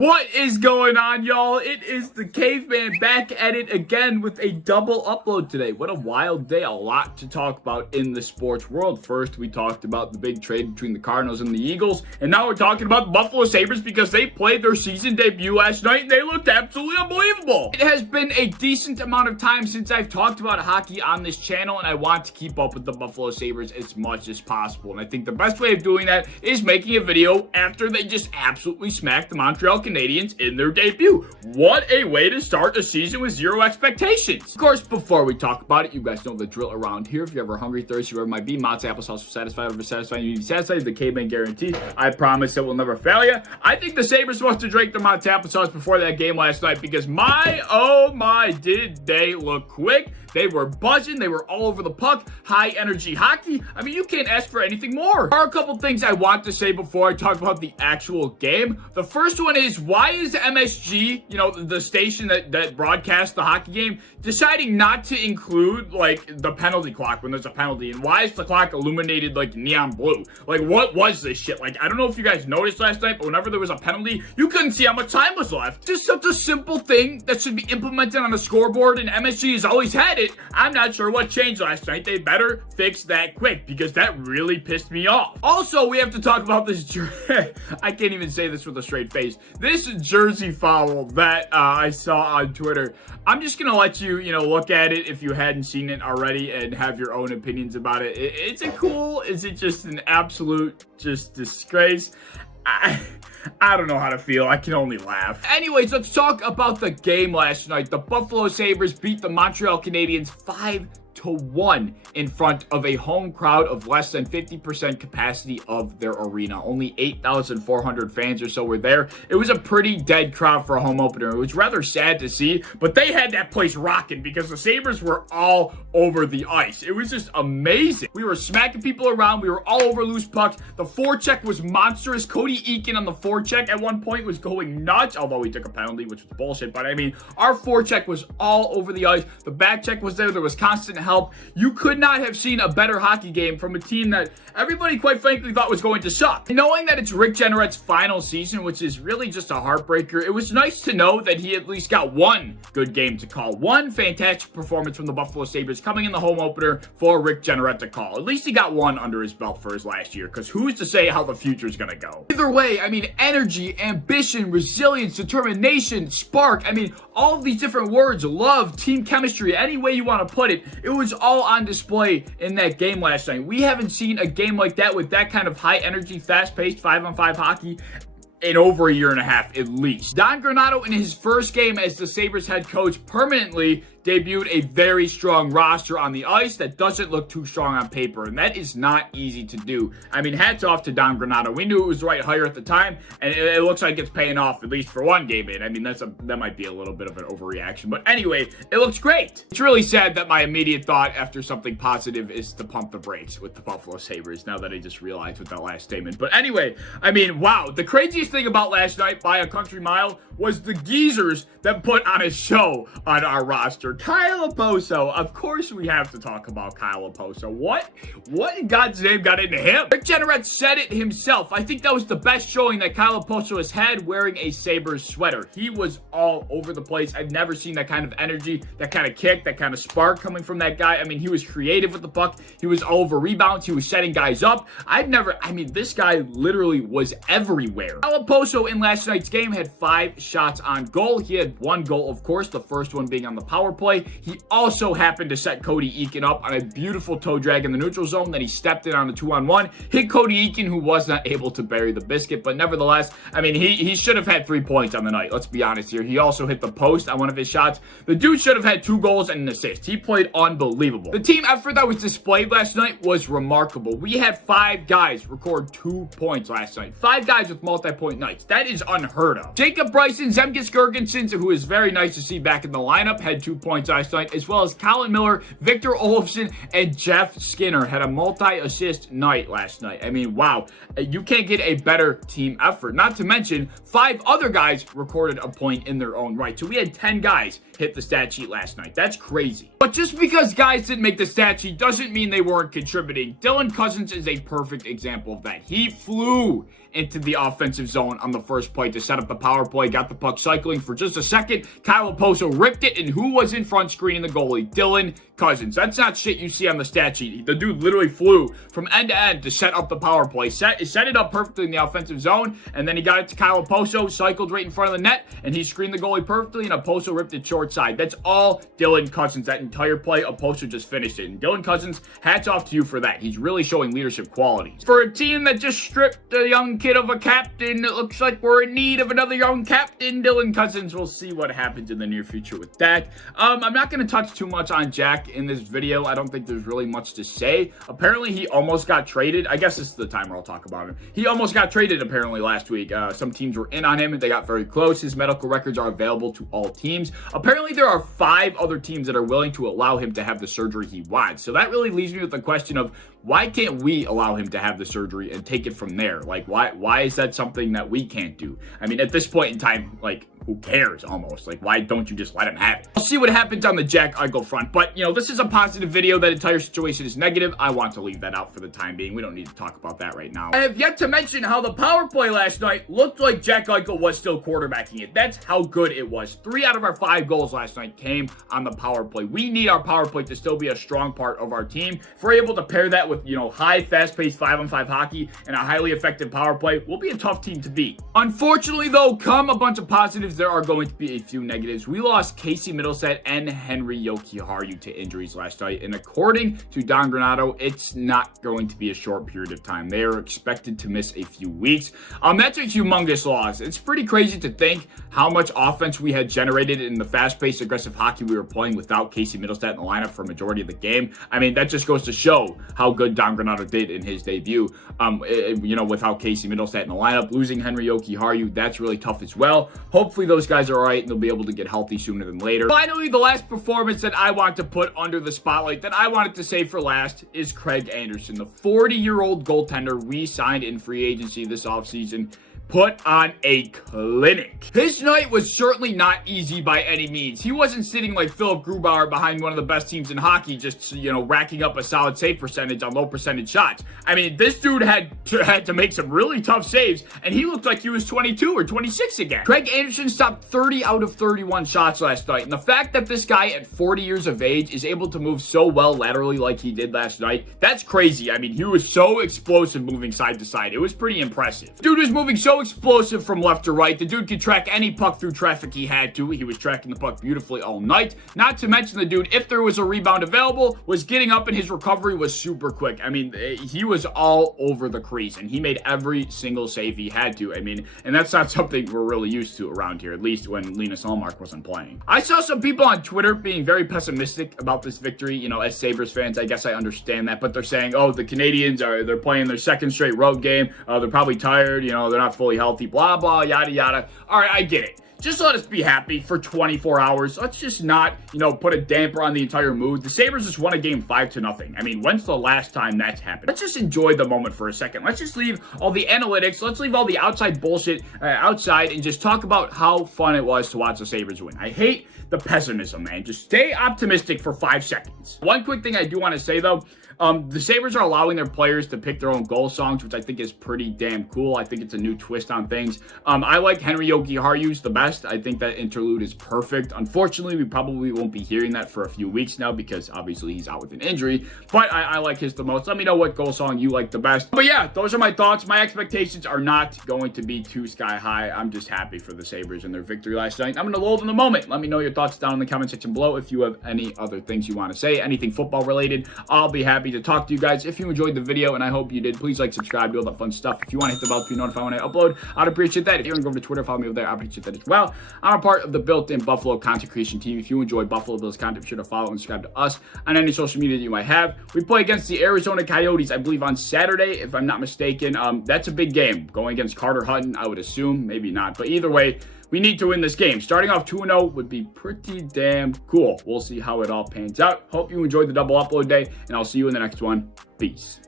What is going on, y'all? It is the Caveman back at it again with a double upload today. What a wild day. A lot to talk about in the sports world. First, we talked about the big trade between the Cardinals and the Eagles, and now we're talking about the Buffalo Sabres because they played their season debut last night and they looked absolutely unbelievable. It has been a decent amount of time since I've talked about hockey on this channel, and I want to keep up with the Buffalo Sabres as much as possible. And I think the best way of doing that is making a video after they just absolutely smacked the Montreal Canadiens in their debut. What a way to start a season with zero expectations. Of course, before we talk about it, you guys know the drill around here. If you're ever hungry, thirsty, wherever it might be, Mott's Applesauce will satisfy whatever satisfying you need to satisfy. The Caveman guarantee. I promise it will never fail you. I think the Sabres must have drank their Mott's Applesauce before that game last night because oh my, did they look quick. They were buzzing. They were all over the puck. High energy hockey. I mean, you can't ask for anything more. There are a couple things I want to say before I talk about the actual game. The first one is, why is MSG, the station that broadcasts the hockey game, deciding not to include, the penalty clock when there's a penalty? And why is the clock illuminated, neon blue? What was this shit? I don't know if you guys noticed last night, but whenever there was a penalty, you couldn't see how much time was left. Just such a simple thing that should be implemented on a scoreboard, and MSG has always had it. I'm not sure what changed last night. They better fix that quick because that really pissed me off. Also, we have to talk about this I can't even say this with a straight face. This jersey foul that I saw on Twitter. I'm just gonna let you, look at it if you hadn't seen it already and have your own opinions about it. Is it cool? Is it just an absolute disgrace? I don't know how to feel. I can only laugh. Anyways, let's talk about the game last night. The Buffalo Sabres beat the Montreal Canadiens 5-1 in front of a home crowd of less than 50% capacity of their arena. Only 8,400 fans or so were there. It was a pretty dead crowd for a home opener. It was rather sad to see, but they had that place rocking because the Sabres were all over the ice. It was just amazing. We were smacking people around. We were all over loose pucks. The forecheck was monstrous. Cody Eakin on the forecheck at one point was going nuts, although he took a penalty, which was bullshit. But I mean, our forecheck was all over the ice. The back check was there. There was constant help. You could not have seen a better hockey game from a team that everybody, quite frankly, thought was going to suck. Knowing that it's Rick Jeanneret's final season, which is really just a heartbreaker, it was nice to know that he at least got one good game to call. One fantastic performance from the Buffalo Sabres coming in the home opener for Rick Jeanneret to call. At least he got one under his belt for his last year, because who's to say how the future is going to go? Either way, I mean, energy, ambition, resilience, determination, spark, I mean, all of these different words, love, team chemistry, any way you want to put it, it was all on display in that game last night. We haven't seen a game like that with that kind of high energy, fast-paced 5-on-5 hockey in over a year and a half at least. Don Granato, in his first game as the Sabres head coach, permanently debuted a very strong roster on the ice that doesn't look too strong on paper, and that is not easy to do. I mean, hats off to Don Granato. We knew it was the right hire at the time, and it looks like it's paying off, at least for one game in. I mean, that might be a little bit of an overreaction, but anyway, it looks great. It's really sad that my immediate thought after something positive is to pump the brakes with the Buffalo Sabres, now that I just realized with that last statement. But anyway, I mean, wow, the craziest thing about last night by a country mile was the geezers that put on a show on our roster. Kyle Oposo. Of course we have to talk about Kyle Oposo. What in God's name got into him? Rick Jeanneret said it himself. I think that was the best showing that Kyle Oposo has had wearing a Sabres sweater. He was all over the place. I've never seen that kind of energy, that kind of kick, that kind of spark coming from that guy. I mean, he was creative with the puck. He was all over rebounds. He was setting guys up. This guy literally was everywhere. Kyle Oposo in last night's game had 5 shots on goal. He had 1 goal, of course, the first one being on the power play. He also happened to set Cody Eakin up on a beautiful toe drag in the neutral zone. Then he stepped in on the 2-on-1, hit Cody Eakin, who was not able to bury the biscuit. But nevertheless, I mean, he should have had 3 points on the night. Let's be honest here. He also hit the post on one of his shots. The dude should have had 2 goals and an assist. He played unbelievable. The team effort that was displayed last night was remarkable. We had 5 guys record 2 points last night. 5 guys with multi-point nights. That is unheard of. Jacob Bryson, Zemgus Girgensons, who is very nice to see back in the lineup, had 2 points last night, as well as Colin Miller, Victor Olofsson, and Jeff Skinner had a multi-assist night last night. I mean, wow. You can't get a better team effort. Not to mention, 5 other guys recorded a point in their own right. So we had 10 guys hit the stat sheet last night. That's crazy. But just because guys didn't make the stat sheet doesn't mean they weren't contributing. Dylan Cousins is a perfect example of that. He flew into the offensive zone on the first play to set up the power play. Got the puck cycling for just a second. Kyle Okposo ripped it, and who was in front screening the goalie? Dylan Cozens. That's not shit you see on the stat sheet. The dude literally flew from end to end to set up the power play. Set it up perfectly in the offensive zone, and then he got it to Kyle Okposo, cycled right in front of the net, and he screened the goalie perfectly, and Okposo ripped it short side. That's all Dylan Cozens. That entire play, Okposo just finished it. And Dylan Cozens, hats off to you for that. He's really showing leadership qualities. For a team that just stripped a young kid of a captain, it looks like we're in need of another young captain, Dylan Cozens. We'll see what happens in the near future with that. I'm not going to touch too much on Jack in this video. I don't think there's really much to say. Apparently, he almost got traded. I guess this is the time where I'll talk about him. He almost got traded, apparently, last week. Some teams were in on him, and they got very close. His medical records are available to all teams. Apparently, there are 5 other teams that are willing to allow him to have the surgery he wants. So that really leaves me with the question of, why can't we allow him to have the surgery and take it from there? Like, why is that something that we can't do? I mean, at this point in time, like, who cares almost? Like, why don't you just let him have it? I'll see what happens on the Jack Eichel front. But, you know, this is a positive video. That entire situation is negative. I want to leave that out for the time being. We don't need to talk about that right now. I have yet to mention how the power play last night looked like Jack Eichel was still quarterbacking it. That's how good it was. 3 out of our 5 goals last night came on the power play. We need our power play to still be a strong part of our team. If we're able to pair that with, you know, high, fast-paced 5-on-5 hockey and a highly effective power play, we'll be a tough team to beat. Unfortunately, though, come a bunch of positives, there are going to be a few negatives. We lost Casey Middlestat and Henry Jokiharju to injuries last night, and according to Don Granato, it's not going to be a short period of time. They are expected to miss a few weeks. That's a humongous loss. It's pretty crazy to think how much offense we had generated in the fast-paced, aggressive hockey we were playing without Casey Middlestat in the lineup for a majority of the game. I mean, that just goes to show how good Don Granato did in his debut. You know, without Casey Middlestat in the lineup, losing Henry Jokiharju, that's really tough as well. Hopefully those guys are all right and they'll be able to get healthy sooner than later. Finally, the last performance that I want to put under the spotlight, that I wanted to save for last, is Craig Anderson, the 40-year-old goaltender we signed in free agency this offseason. Put on a clinic. His night was certainly not easy by any means. He wasn't sitting like Philip Grubauer behind one of the best teams in hockey, just, you know, racking up a solid save percentage on low percentage shots. I mean, this dude had to make some really tough saves, and he looked like he was 22 or 26 again. Craig Anderson stopped 30 out of 31 shots last night, and the fact that this guy at 40 years of age is able to move so well laterally like he did last night, that's crazy. I mean, he was so explosive moving side to side. It was pretty impressive. Dude was moving so explosive from left to right. The dude could track any puck through traffic he had to. He was tracking the puck beautifully all night. Not to mention the dude, if there was a rebound available, was getting up, and his recovery was super quick. I mean, he was all over the crease, and he made every single save he had to. I mean, and that's not something we're really used to around here, at least when Linus Ullmark wasn't playing. I saw some people on Twitter being very pessimistic about this victory. You know, as Sabres fans, I guess I understand that, but they're saying, oh, the Canadiens they're playing their second straight road game. They're probably tired. You know, they're not fully healthy, blah, blah, yada, yada. All right, I get it. Just let us be happy for 24 hours. Let's just not, you know, put a damper on the entire mood. The Sabres just won a game 5-0. I mean, when's the last time that's happened? Let's just enjoy the moment for a second. Let's just leave all the analytics. Let's leave all the outside bullshit outside and just talk about how fun it was to watch the Sabres win. I hate the pessimism, man. Just stay optimistic for 5 seconds. One quick thing I do want to say, though, the Sabres are allowing their players to pick their own goal songs, which I think is pretty damn cool. I think it's a new twist on things. I like Henry Jokiharju's the best. I think that interlude is perfect. Unfortunately, we probably won't be hearing that for a few weeks now because obviously he's out with an injury, but I like his the most. Let me know what goal song you like the best. But yeah, those are my thoughts. My expectations are not going to be too sky high. I'm just happy for the Sabres and their victory last night. I'm going to load in the moment. Let me know your thoughts down in the comment section below. If you have any other things you want to say, anything football related, I'll be happy to talk to you guys. If you enjoyed the video, and I hope you did, please like, subscribe, do all that fun stuff. If you want to hit the bell to be notified when I upload, I'd appreciate that. If you want to go over to Twitter, follow me over there, I'd appreciate that as well. I'm a part of the built-in Buffalo content creation team. If you enjoy Buffalo Bills content, be sure to follow and subscribe to us on any social media that you might have. We play against the Arizona Coyotes, I believe, on Saturday, if I'm not mistaken. That's a big game. Going against Carter Hutton, I would assume. Maybe not. But either way, we need to win this game. Starting off 2-0 would be pretty damn cool. We'll see how it all pans out. Hope you enjoyed the double upload day, and I'll see you in the next one. Peace.